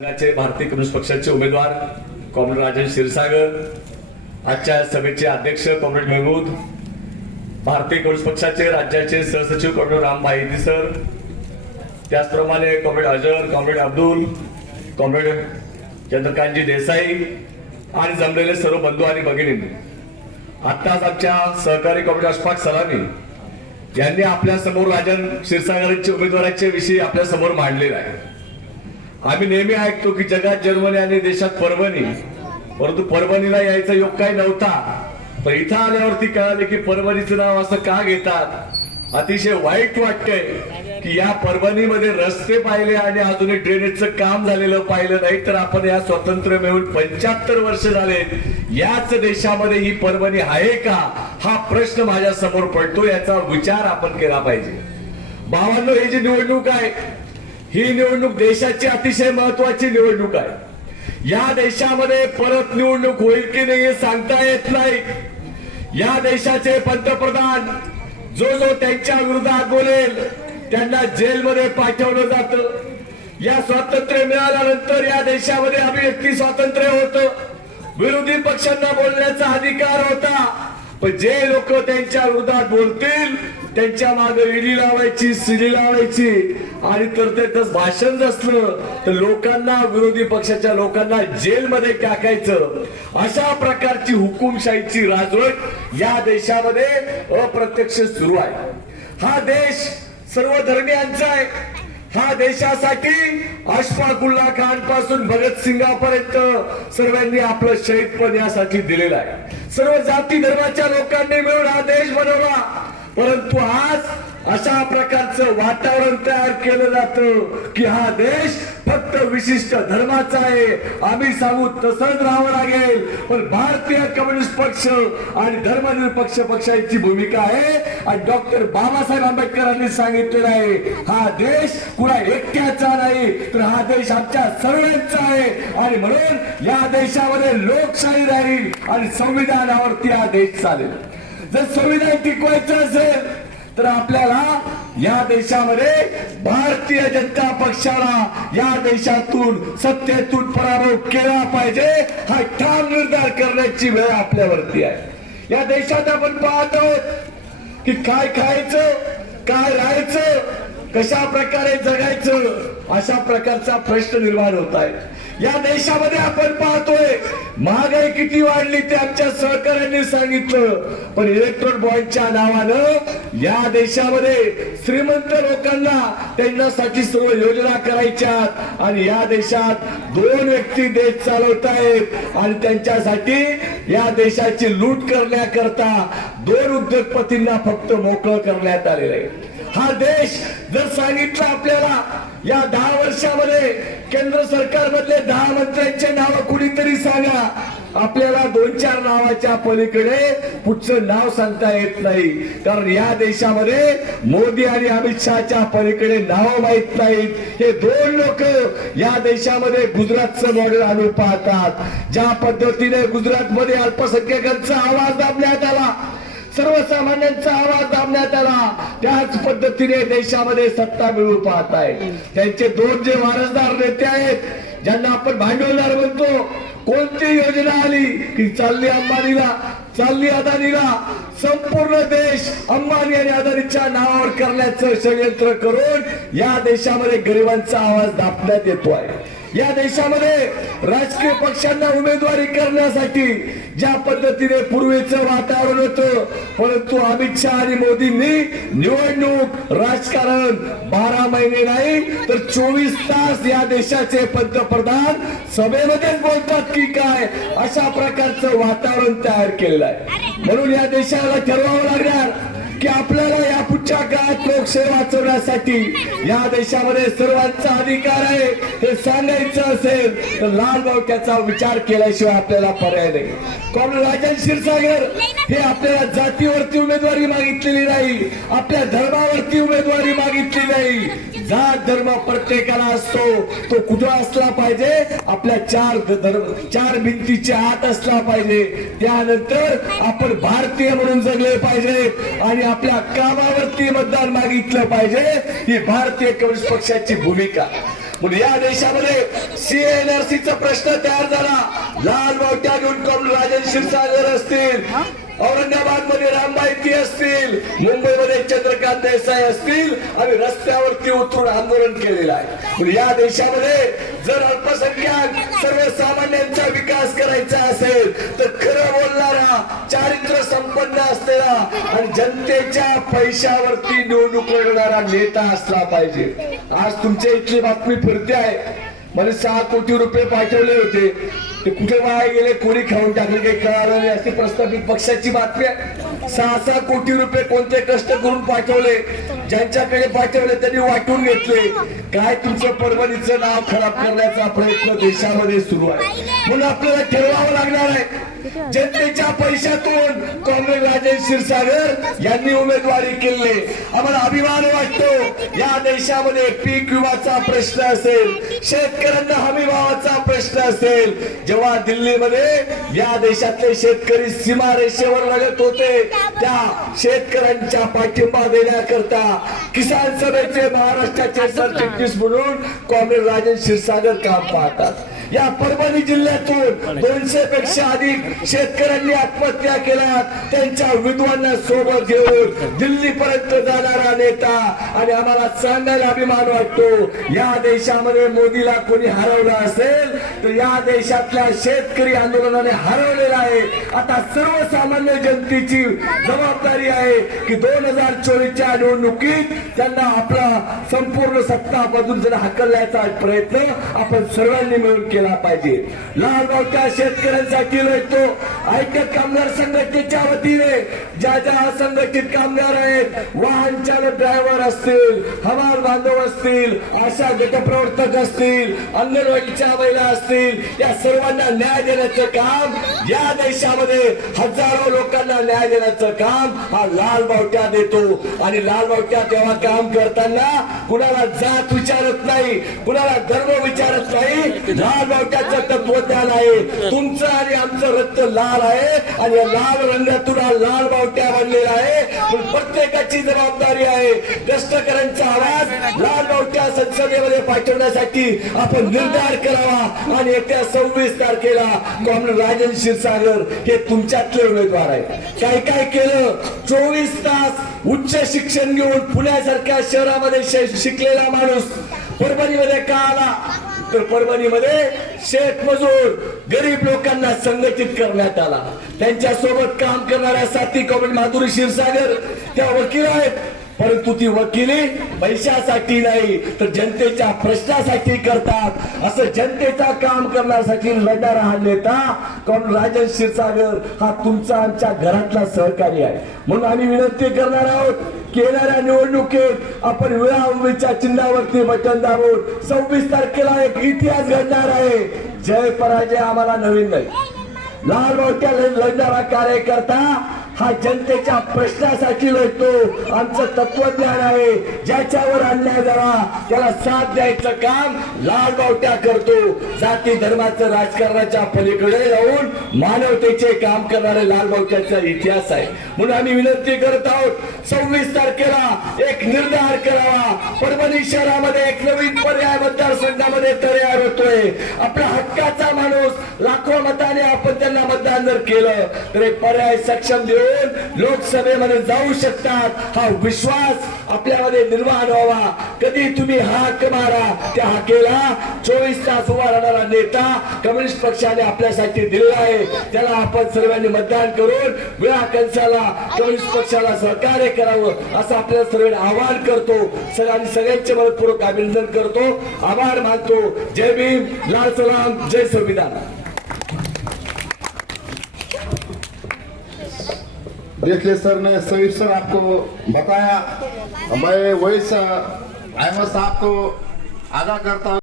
संघाचे भारतीय कम्युनिस्ट पक्षाचे उमेदवार कॉम्रेड राजन क्षीरसागर आजच्या सभेचे अध्यक्ष कॉम्रेड मेहमूद भारतीय कम्युनिस्ट पक्षाचे राज्याचे सहसचिव कॉम्रेड रामभाई सर त्याचप्रमाणे comrade Ajar comrade Abdul comrade Chandrakantji Desai आणि जमलेले सर्व बंधू आणि भगिनी आत्ताच आमच्या सहकारी कॉम्रेड अशफाक सलामी यांनी आपल्यासमोर राजन क्षीरसागरांच्या उमेदवाराच्या विषयी आपल्यासमोर मांडलेला आहे. आम्ही नेहमी ऐकतो की जगात जर्मनी आणि देशात परभणी. परंतु परभणीला यायचा योग काही नव्हता. तर इथं आल्यावरती कळाले की परभणीचं नाव असं का घेतात? अतिशय वाईट वाटतंय की या परभणीमध्ये रस्ते पाहिले आणि अजूनही ड्रेनेजचं काम झालेलं पाहिलं नाही तर आपण या स्वातंत्र्य मिळून पंच्याहत्तर वर्ष झाले. याच देशामध्ये ही परभणी आहे का? हा प्रश्न माझ्यासमोर पडतो याचा विचार आपण केला पाहिजे. भावांनो ही जी निवडणूक आहे ही निवडणूक देशाची अतिशय महत्वाची निवडणूक आहे. या देशामध्ये परत निवडणूक होईल की नाही हे सांगता येत नाही. या देशाचे पंतप्रधान जो जो त्यांच्या विरोधात बोलेल त्यांना जेलमध्ये पाठवलं जातं. या स्वातंत्र्य मिळाल्यानंतर या देशामध्ये अभिव्यक्ती स्वातंत्र्य होतं. विरोधी पक्षांना बोलण्याचा अधिकार होता. पण जे लोक त्यांच्या विरोधात बोलतील त्यांच्या मागे ईडी लावायची सीडी लावायची आणि तर ते तस भाषण असलं तर लोकांना विरोधी पक्षाच्या लोकांना जेलमध्ये टाकायचं. अशा प्रकारची हुकुमशाहीची राजवट या देशामध्ये अप्रत्यक्ष सुरू आहे. हा देश सर्व धर्मियांचा आहे. हा देशासाठी अशफाकुल्ला खानपासून भगत सिंगापर्यंत सर्वांनी आपलं शहीदपण यासाठी दिलेलं आहे. सर्व जाती धर्माच्या लोकांनी मिळून हा देश बनवला. परंतु आज अशा प्रकारचं वातावरण तयार केलं जातं की हा देश फक्त विशिष्ट धर्माचा आहे. आम्ही सांगू तसंच राहावं लागेल. पण भारतीय कम्युनिस्ट पक्ष आणि धर्मनिरपक्ष पक्षाची भूमिका आहे. आणि डॉक्टर बाबासाहेब आंबेडकरांनी सांगितलेलं आहे हा देश कुणा एकट्याचा नाही तर हा देश आमच्या सर्वांचा आहे. आणि म्हणून या देशामध्ये लोकशाही राहील आणि संविधानावरती हा देश चालेल. जर संविधान टिकवायचं असेल तर आपल्याला या देशामध्ये भारतीय जनता पक्षाला या देशातून सत्तेतून पराभव केला पाहिजे हा ठाम निर्धार करण्याची वेळ आपल्यावरती आहे. या देशात आपण पाहतो की काय खायचं काय कशा प्रकारे जगायचं अशा प्रकारचा प्रश्न निर्माण होत आहे. या देशामध्ये आपण पाहतोय महागाई किती वाढली ते आमच्या सहकाऱ्यांनी सांगितलं. पण इलेक्ट्रॉन बॉन्डच्या नावानं या देशामध्ये श्रीमंत लोकांना त्यांच्यासाठी सर्व योजना करायच्या आणि या देशात दोन व्यक्ती देश चालवत आहेत आणि त्यांच्यासाठी या देशाची लूट करण्याकरता दोन उद्योगपतींना फक्त मोकळं करण्यात आलेलं आहे. हा देश जर सांगितलं आपल्याला या दहा वर्षामध्ये केंद्र सरकारमधले दहा मंत्र्यांचे नाव कुणीतरी सांगा. आपल्याला दोन चार नावाच्या पलीकडे पुढचं नाव सांगता येत नाही. कारण या देशामध्ये मोदी आणि अमित शहाच्या पलीकडे नाव माहीत नाहीत. हे दोन लोक या देशामध्ये गुजरातचं मॉडेल आणून पाहतात. ज्या पद्धतीने गुजरातमध्ये अल्पसंख्याकांचा आवाज दाबण्यात आला सर्वसामान्यांचा आवाज दाबण्यात आला. त्याच पद्धतीने देशामध्ये सत्ता मिळू पाहत आहे त्यांचे दोन जे वारसदार नेते आहेत ज्यांना आपण भांडवलदार म्हणतो कोणती योजना आली की चालली अंबानीला चालली अदानीला? संपूर्ण देश अंबानी आणि अदानीच्या नावावर करण्याचं षडयंत्र करून या देशामध्ये गरिबांचा आवाज दाबण्यात येतो आहे या देशामध्ये राजकीय पक्षांना उमेदवारी करण्यासाठी ज्या पद्धतीने पूर्वीचं वातावरण होतं परंतु अमित शहा आणि मोदींनी निवडणूक राजकारण बारा महिने नाही तर चोवीस तास या देशाचे पंतप्रधान सभेमध्येच बोलतात की काय अशा प्रकारचं वातावरण तयार केलेलं आहे. म्हणून या देशाला ठरवावं लागणार की आपल्याला या पुढच्या काळात लोकशाही वाचवण्यासाठी या देशामध्ये सर्वांचा अधिकार आहे हे सांगायचं असेल तर लाल भाऊ त्याचा विचार केल्याशिवाय आपल्याला पर्याय नाही. कॉम्रेड राजन क्षीरसागर हे आपल्याला जातीवरती उमेदवारी मागितलेली नाही आपल्या धर्मावरती उमेदवारी मागितली नाही. जात धर्म प्रत्येकाला असतो तो कुठं असला पाहिजे आपल्या चार धर्म चार भिंतीच्या आत असला पाहिजे. त्यानंतर आपण भारतीय म्हणून जगले पाहिजे आणि आपल्या कामावरती मतदान मागितलं पाहिजे. ही भारतीय कम्युनिस्ट पक्षाची भूमिका. म्हणून या देशामध्ये सीएनआरसीचा प्रश्न तयार झाला. लाल बावट्या घेऊन करून राजन क्षीरसागर असतील औरंगाबादमध्ये रामबाई असतील मुंबईमध्ये चंद्रकांत देसाई असतील आणि रस्त्यावरती उतरून आंदोलन केलेलं आहे. या देशामध्ये जर अल्पसंख्याक सर्वसामान्यांचा विकास करायचा असेल तर खरं बोलणारा संपन्न असलेला आणि जनतेच्या पैशावरती निवडणूक लढवणारा नेता असला पाहिजे. आज तुमच्या इथली बातमी फिरते आहे. मला सहा कोटी रुपये पाठवले होते. ते कुठे वाया गेले कोणी खाऊन टाकले काही कळालं नाही अशी प्रस्थापित पक्षाची बातमी आहे. सहा सहा कोटी रुपये कोणते कष्ट करून पाठवले? ज्यांच्याकडे पाठवले त्यांनी वाटून घेतले. काय तुमचं परभणीचं नाव खराब करण्याचा प्रयत्न देशामध्ये सुरू आहे. म्हणून आपल्याला ठरवावं लागणार आहे. जनतेच्या पैशातून काँग्रेस राजे क्षीरसागर यांनी उमेदवारी केली. आम्हाला अभिमान वाटतो या देशामध्ये पीक विमाचा प्रश्न असेल शेतकऱ्यांना हमी भावाचा प्रश्न असेल. जेव्हा दिल्लीमध्ये या देशातले शेतकरी सीमारेषेवर लढत होते त्या शेतकऱ्यांच्या पाठिंबा देण्याकरता किसान सभेचे महाराष्ट्राचे सरचिटणीस म्हणून काँग्रेस राजे क्षीरसागर काम पाहतात. या परभणी जिल्ह्यातून दोनशे पेक्षा अधिक शेतकऱ्यांनी आत्महत्या केल्या त्यांच्या विधवांना सोबत घेऊन दिल्लीपर्यंत जाणारा नेता. आणि आम्हाला सांगायला अभिमान वाटतो या देशामध्ये मोदीला कोणी हरवलं असेल तर या देशातल्या शेतकरी आंदोलनाने हरवलेला आहे. आता सर्वसामान्य जनतेची जबाबदारी आहे की दोन हजार चोवीसच्या निवडणुकीत त्यांना आपला संपूर्ण सत्ता मधून जर हकलण्याचा प्रयत्न आपण सर्वांनी मिळून केला. पाहिजे. लालबागच्या शेतकऱ्यांसाठी लढतो ऐक्य कामगार संघटनेच्या वतीने ज्या ज्या असंघटित कामगार आहेत वाहन चालक ड्रायव्हर असतील हवाल बांधव असतील आशा गटप्रवर्तक असतील अंगणवाडीच्या महिला असतील या सर्वांना न्याय देण्याचं काम या देशामध्ये हजारो लोकांना न्याय देण्याचं काम हा लाल बावट्या देतो आणि लाल बावट्या तेव्हा काम करताना कुणाला जात विचारत नाही कुणाला धर्म विचारत नाही लाल बावट्याचं तत्वज्ञान आहे तुमचं आणि आमचं रक्त लाल आहे आणि या लाल रंगातून हा लाल बावट्या बनलेला आहे. पण प्रत्येकाची जबाबदारी आहे. कष्टकऱ्यांचा आवाज लाल बावट्या संसदेमध्ये पाठवण्यासाठी आपण निर्धार करावा आणि येत्या सव्वीस तारखेला कॉम्रेड राजन क्षीरसागर हे तुमच्यातले उमेदवार आहे काय काय केलं? चोवीस तास उच्च शिक्षण घेऊन पुण्यासारख्या शहरामध्ये शिकलेला माणूस परभणीमध्ये का आला? तर परभणीमध्ये शेतमजूर गरीब लोकांना संघटित करण्यात आला. त्यांच्यासोबत काम करणाऱ्या साथी कॉमेंट माधुरी क्षीरसागर त्या वकील आहेत. परंतु ती वकिली पैशासाठी नाही तर जनतेच्या प्रश्नासाठी करतात. असं जनतेचा काम करण्यासाठी लढणारा हा नेता कोण राजन क्षीरसागर हा तुमचा आमच्या घरातला सहकारी आहे. म्हणून आम्ही विनंती करणार आहोत येणाऱ्या निवडणुकीत आपण विळा चिन्हावरती बटन दाबून सव्वीस तारखेला एक इतिहास घडणार आहे. जय पराजय आम्हाला नवीन नाही. लाल मोठ्या लढणारा कार्यकर्ता हा जनतेच्या प्रश्नासाठी लढतो. आमचं तत्वज्ञान आहे. ज्याच्यावर अन्याय झाला त्याला साथ द्यायचं काम लाल बावट्या करतो. जाती धर्माचं राजकारणाच्या पलीकडे जाऊन मानवतेचे काम करणारे लाल बावट्याचा इतिहास आहे. म्हणून आम्ही विनंती करत आहोत सव्वीस तारखेला एक निर्धार करावा. परभणी शहरामध्ये एक नवीन पर्याय मतदारसंघामध्ये तयार होतोय. आपला हक्काचा माणूस लाखो मताने आपण त्यांना मतदान जर केलं तर एक पर्याय सक्षम देऊन लोकसभेमध्ये जाऊ शकतात. हा विश्वास आपल्यामध्ये निर्माण व्हावा. कधी तुम्ही हाक मारा त्या हाकेला चोवीस तास उभा राहणारा नेता कम्युनिस्ट पक्षाने आपल्यासाठी दिलेला आहे. त्याला आपण सर्वांनी मतदान करून वेळा कंसाला कम्युनिस्ट पक्षाला सहकार्य करावं असं आपल्याला सर्वांनी आवाहन करतो. सगळ्यांनी सगळ्यांचे मनपूर्वक अभिनंदन करतो. आभार मानतो. जय भीम. लाल सलाम. जय संविधान. इसलिए सर ने सविस्तर आपको बताया। मैं वही अहमद साहब को आगाह करता हूँ।